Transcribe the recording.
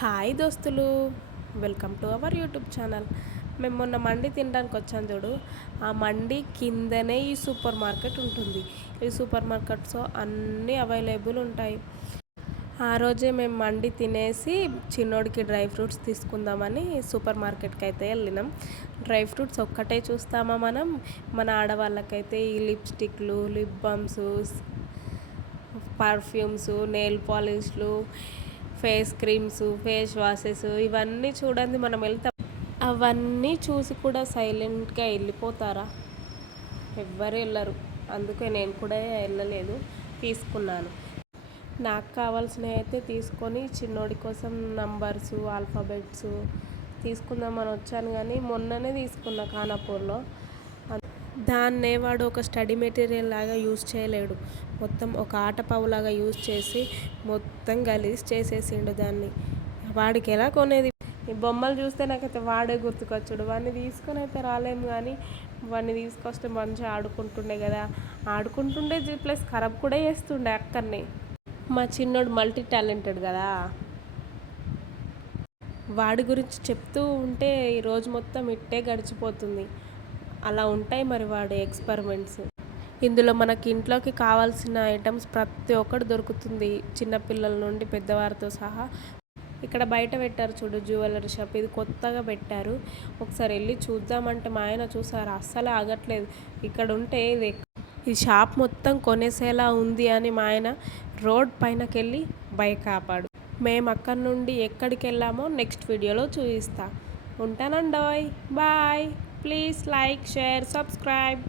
Hi దోస్తులు, welcome to our YouTube channel. మేము మొన్న మండి తినడానికి వచ్చాను చూడు. ఆ మండి కిందనే ఈ సూపర్ మార్కెట్ ఉంటుంది. ఈ సూపర్ మార్కెట్స్లో అన్నీ అవైలబుల్ ఉంటాయి. ఆ రోజే మేము మండి తినేసి చిన్నోడికి డ్రై ఫ్రూట్స్ తీసుకుందామని సూపర్ మార్కెట్కి అయితే వెళ్ళినాం. డ్రై ఫ్రూట్స్ ఒక్కటే చూస్తామా మనం? మన ఆడవాళ్ళకైతే ఈ లిప్స్టిక్లు, లిప్ బామ్స్, పర్ఫ్యూమ్స్, నెయిల్ పాలిష్లు, ఫేస్ క్రీమ్స్, ఫేస్ వాషెస్ ఇవన్నీ చూడండి మనం వెళ్తాం. అవన్నీ చూసి కూడా సైలెంట్గా వెళ్ళిపోతారా? ఎవ్వరు వెళ్ళరు. అందుకే నేను కూడా వెళ్ళలేదు, తీసుకున్నాను. నాకు కావాల్సినవి అయితే తీసుకొని చిన్నోడి కోసం నంబర్స్, ఆల్ఫాబెట్స్ తీసుకుందామని వచ్చాను. కానీ మొన్ననే తీసుకున్నా ఖానాపూర్లో. దాన్నే వాడు ఒక స్టడీ మెటీరియల్ లాగా యూజ్ చేయలేడు. మొత్తం ఒక ఆటపావులాగా యూజ్ చేసి మొత్తం గలీజ్ చేసేసిండు దాన్ని. వాడికి ఎలా కొనేది? ఈ బొమ్మలు చూస్తే నాకైతే వాడే గుర్తుకొచ్చాడు. వాడిని తీసుకొని అయితే రాలేము, కానీ వాడిని తీసుకొస్తే మంచిగా ఆడుకుంటుండే కదా. ఆడుకుంటుండే ప్లస్ ఖరాబ్ కూడా చేస్తుండే అక్కడనే. మా చిన్నోడు మల్టీ టాలెంటెడ్ కదా. వాడి గురించి చెప్తూ ఉంటే ఈరోజు మొత్తం ఇట్టే గడిచిపోతుంది. అలా ఉంటాయి మరి వాడి ఎక్స్పెరిమెంట్స్. ఇందులో మనకి ఇంట్లోకి కావాల్సిన ఐటమ్స్ ప్రతి ఒక్కటి దొరుకుతుంది, చిన్నపిల్లల నుండి పెద్దవారితో సహా. ఇక్కడ బయట పెట్టారు చూడు జ్యువెలరీ షాప్, ఇది కొత్తగా పెట్టారు. ఒకసారి వెళ్ళి చూద్దామంటే మా ఆయన చూసారు, అస్సలు ఆగట్లేదు. ఇక్కడ ఉంటే ఈ షాప్ మొత్తం కొనేసేలా ఉంది అని మా ఆయన రోడ్ పైనకి వెళ్ళి బైక్ ఆపాడు. మేము అక్కడి నుండి ఎక్కడికి వెళ్ళామో నెక్స్ట్ వీడియోలో చూపిస్తా. ఉంటానండోయ్, bye. Please like, share, subscribe.